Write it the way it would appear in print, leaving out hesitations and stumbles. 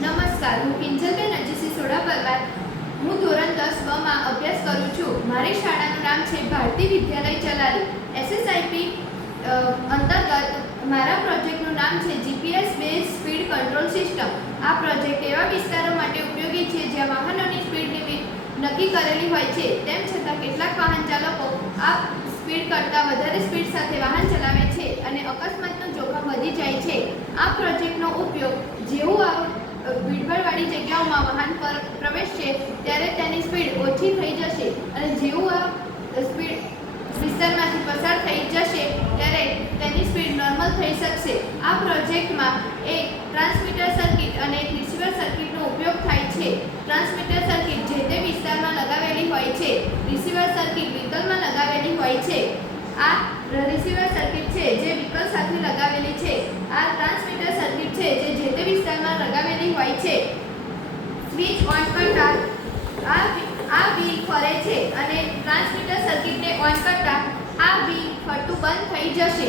નમસ્કાર, હું કિંજલબેન અજીસી સોડા પરમાર. હું ધોરણ 10 માં અભ્યાસ કરું છું. મારી શાળાનું નામ છે ભારતી વિદ્યાલય ચલાલી. એસએસઆઈપી અંતર્ગત મારા પ્રોજેક્ટનું નામ છે GPS base speed control system. આ પ્રોજેક્ટ એવા વિસ્તારો માટે ઉપયોગી છે જ્યાં વાહનોની સ્પીડ લિમિટ નક્કી કરેલી હોય છે. તેમ છતાં કેટલાક વાહન ચાલકો આ સ્પીડ કરતાં વધારે સ્પીડ સાથે વાહન ચલાવે છે અને અકસ્માતનું જોખમ વધી જાય છે. આ પ્રોજેક્ટનો ઉપયોગ જેવું ભીડભાડવાળી જગ્યાઓમાં વાહન પર પ્રવેશશે ત્યારે તેની સ્પીડ ઓછી થઈ જશે અને જેવું આ સ્પીડ વિસ્તારમાંથી પસાર થઈ જશે ત્યારે તેની સ્પીડ નોર્મલ થઈ શકશે. આ પ્રોજેક્ટમાં એક ટ્રાન્સમીટર સર્કિટ અને એક રિસીવર સર્કિટનો ઉપયોગ થાય છે. ટ્રાન્સમીટર સર્કિટ જે તે વિસ્તારમાં લગાવેલી હોય છે, રિસીવર સર્કિટ વ્હીકલમાં લગાવેલી હોય છે. આ રિસીવર સર્કિટ છે જે વ્હીકલ સાથે લગાવેલી છે. આ ટ્રાન્સમીટર સર્કિટ છે જે તે વિસ્તારમાં લગાવેલી હોય છે. સ્વિચ ઓન કરતા આ વ્હીલ ફરે છે અને ટ્રાન્સમીટર સર્કિટને ઓન કરતા આ વ્હીલ ફરતું બંધ થઈ જશે.